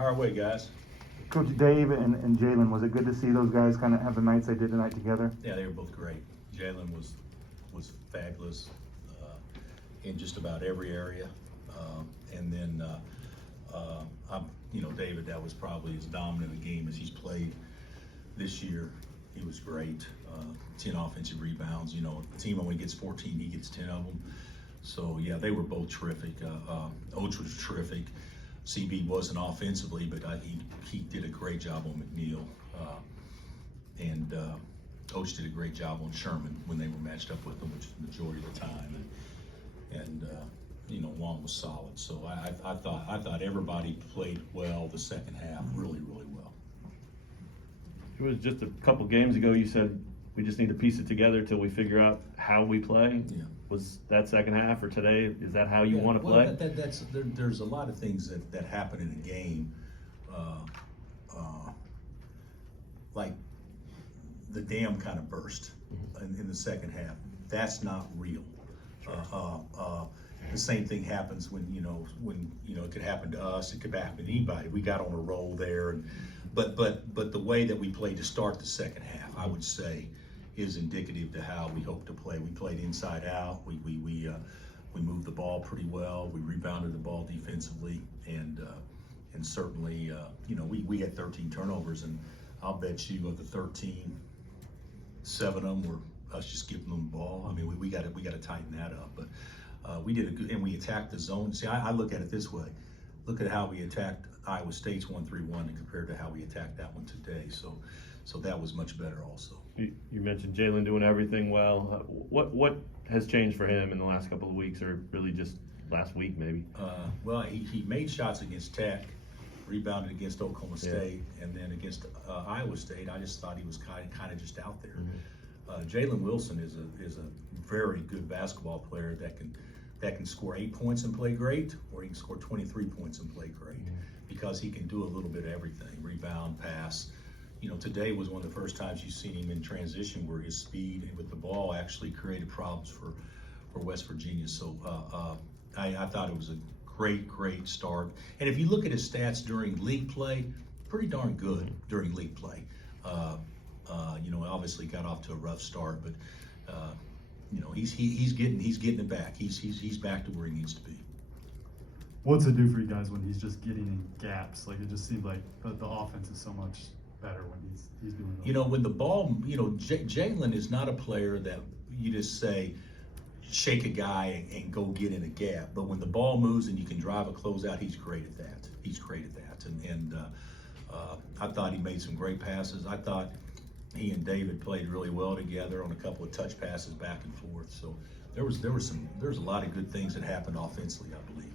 Fire away, guys. Coach Dave and Jalen, was it good to see those guys kind of have the nights they did tonight together? Yeah, they were both great. Jalen was fabulous in just about every area, and then David, that was probably as dominant a game as he's played this year. He was great. 10 offensive rebounds. You know, the team only gets 14, he gets 10 of them. So yeah, they were both terrific. Oach was terrific. CB wasn't offensively, but he did a great job on McNeil, and Oach did a great job on Sherman when they were matched up with him, which is the majority of the time. And Juan was solid. So I thought everybody played well the second half, really well. It was just a couple games ago you said we just need to piece it together till we figure out how we play. Yeah. Was that second half or today, is that how you want to play? There's a lot of things that happen in a game, like the dam kind of burst in the second half. That's not real. The same thing happens when it could happen to us. It could happen to anybody. We got on a roll there, but the way that we played to start the second half, I would say, is indicative to how we hope to play. We played inside out. We moved the ball pretty well. We rebounded the ball defensively, and certainly we had 13 turnovers, and I'll bet you of the 13, 7 of them were us just giving them the ball. I mean, we got to tighten that up. But we did a good, and we attacked the zone. See, I look at it this way. Look at how we attacked Iowa State's 1-3-1 and compared to how we attacked that one today. So that was much better also. You mentioned Jalen doing everything well. What has changed for him in the last couple of weeks, or really just last week maybe? Well, he made shots against Tech, rebounded against Oklahoma State, and then against Iowa State, I just thought he was kind of just out there. Mm-hmm. Jalen Wilson is a very good basketball player that can score 8 points and play great, or he can score 23 points and play great, because he can do a little bit of everything: rebound, pass. Today was one of the first times you've seen him in transition where his speed with the ball actually created problems for West Virginia. So I thought it was a great start. And if you look at his stats during league play, pretty darn good during league play. Obviously got off to a rough start, but he's getting it back. He's back to where he needs to be. What's it do for you guys when he's just getting in gaps? Like, it just seems like the offense is so much better when he's doing that. When the ball, Jalen is not a player that you just say, shake a guy and go get in a gap. But when the ball moves and you can drive a closeout, he's great at that. And I thought he made some great passes. I thought he and David played really well together on a couple of touch passes back and forth. So there's a lot of good things that happened offensively, I believe.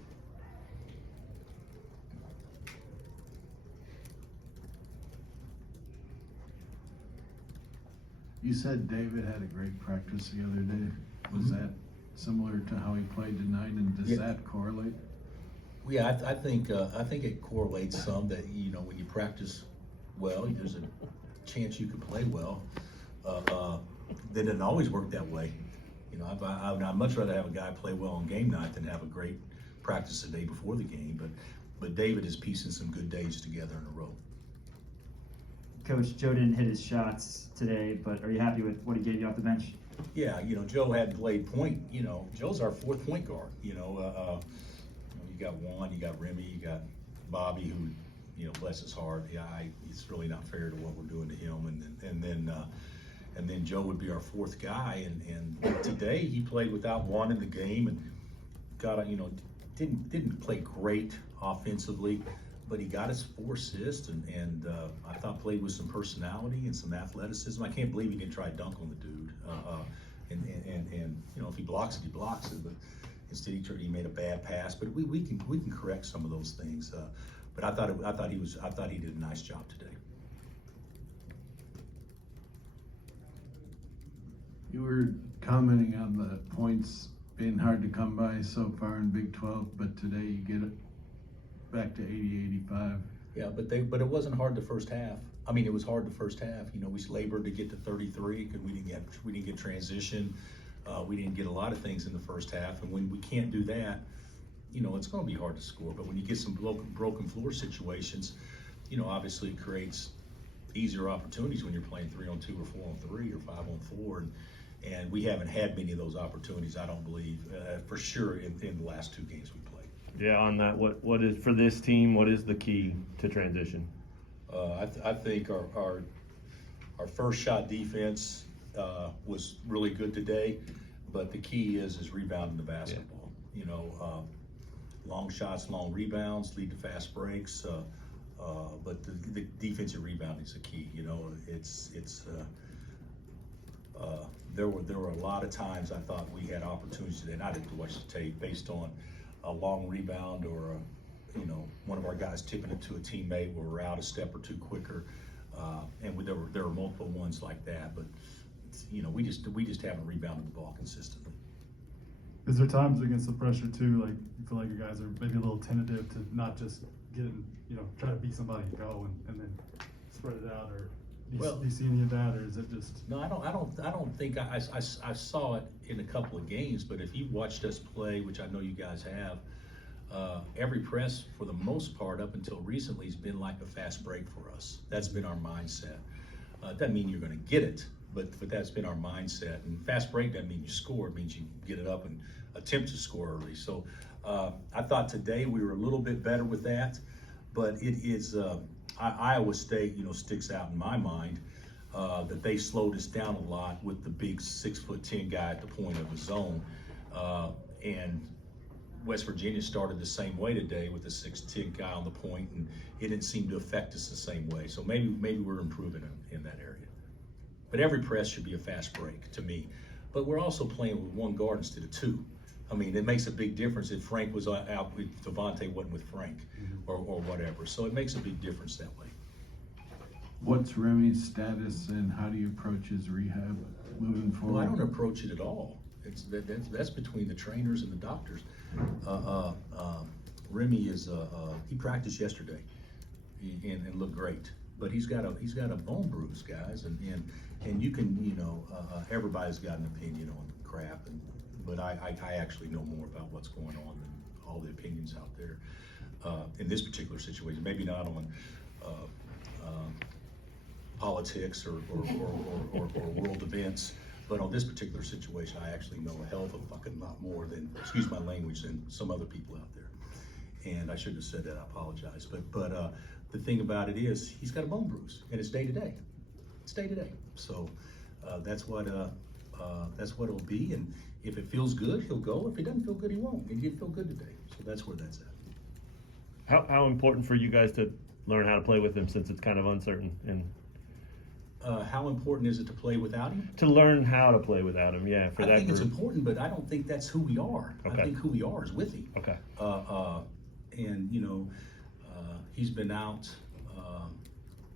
You said David had a great practice the other day. Was that similar to how he played tonight, and does that correlate? Yeah, I think it correlates some that when you practice well, there's a chance you could play well. That doesn't always work that way. I'd much rather have a guy play well on game night than have a great practice the day before the game. But David is piecing some good days together in a row. Coach, Joe didn't hit his shots today, but are you happy with what he gave you off the bench? Yeah, Joe hadn't played point. Joe's our fourth point guard. You got Juan, you got Remy, you got Bobby, who, bless his heart. Yeah, it's really not fair to what we're doing to him. And then Joe would be our fourth guy. And today he played without Juan in the game and didn't play great offensively. But he got his 4 assists, and I thought played with some personality and some athleticism. I can't believe he didn't try to dunk on the dude. And if he blocks it, he blocks it. But instead, he made a bad pass. But we can correct some of those things. But I thought he did a nice job today. You were commenting on the points being hard to come by so far in Big 12, but today you get it back to 80-85. Yeah, but it wasn't hard the first half. I mean, it was hard the first half. We labored to get to 33 because we didn't get transition. We didn't get a lot of things in the first half, and when we can't do that, you know, it's gonna be hard to score, but when you get some broken floor situations, you know, obviously it creates easier opportunities when you're playing 3-on-2 or 4-on-3 or 5-on-4, and we haven't had many of those opportunities, I don't believe, for sure in the last 2 games we played. Yeah, on that, what is, for this team, what is the key to transition? I think our first shot defense was really good today, but the key is rebounding the basketball. Yeah. You know, long shots, long rebounds lead to fast breaks, but the defensive rebounding is the key. You know, there were a lot of times I thought we had opportunities today, and I didn't watch the tape, based on a long rebound or you know, one of our guys tipping it to a teammate where we're out a step or two quicker, and there were multiple ones like that. But you know, we just haven't rebounded the ball consistently. Is there times against the pressure too, like you feel like you guys are maybe a little tentative to not just get in, you know, try to beat somebody and go and then spread it out, or do you see any of that, or is it just? No, I don't think I saw it in a couple of games, but if you watched us play, which I know you guys have, every press for the most part up until recently has been like a fast break for us. That's been our mindset. It doesn't mean you're going to get it, but that's been our mindset. And fast break doesn't mean you score. It means you get it up and attempt to score early. So I thought today we were a little bit better with that, but it is Iowa State, you know, sticks out in my mind, that they slowed us down a lot with the big 6'10" guy at the point of the zone, and West Virginia started the same way today with the 6'10" guy on the point, and it didn't seem to affect us the same way. So maybe we're improving in that area. But every press should be a fast break to me. But we're also playing with 1 guard instead of 2. I mean, it makes a big difference if Frank was out, if Devontae wasn't with Frank, or whatever. So it makes a big difference that way. What's Remy's status and how do you approach his rehab moving forward? Well, I don't approach it at all. That's between the trainers and the doctors. Remy is he practiced yesterday and looked great, but he's got a bone bruise, guys, and you can, you know, everybody's got an opinion on crap, but I actually know more about what's going on than all the opinions out there in this particular situation. Maybe not on politics or world events, but on this particular situation, I actually know a hell of a fucking lot more than, excuse my language, than some other people out there. And I shouldn't have said that. I apologize. But the thing about it is, he's got a bone bruise, and it's day to day. It's day to day. So that's what it'll be. And if it feels good, he'll go. If it doesn't feel good, he won't. And he didn't feel good today. So that's where that's at. How important for you guys to learn how to play with him, since it's kind of uncertain? And how important is it to play without him? to learn how to play without him, yeah, for that I think group. it's important, but I don't think that's who we are. Okay. I think who we are is with him. Okay. And you know, he's been out,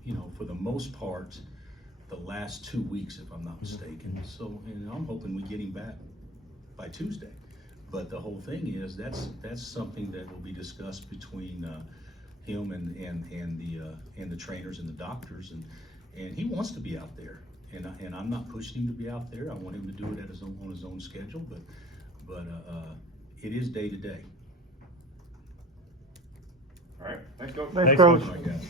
you know, for the most part, the last 2 weeks, if I'm not mistaken. So, and I'm hoping we get him back by Tuesday. But the whole thing is, that's something that will be discussed between him and the trainers and the doctors, and he wants to be out there, and I'm not pushing him to be out there. I want him to do it on his own schedule, but it is day to day. All right. Thanks, Coach. Thanks, Thanks, Coach. All right, guys.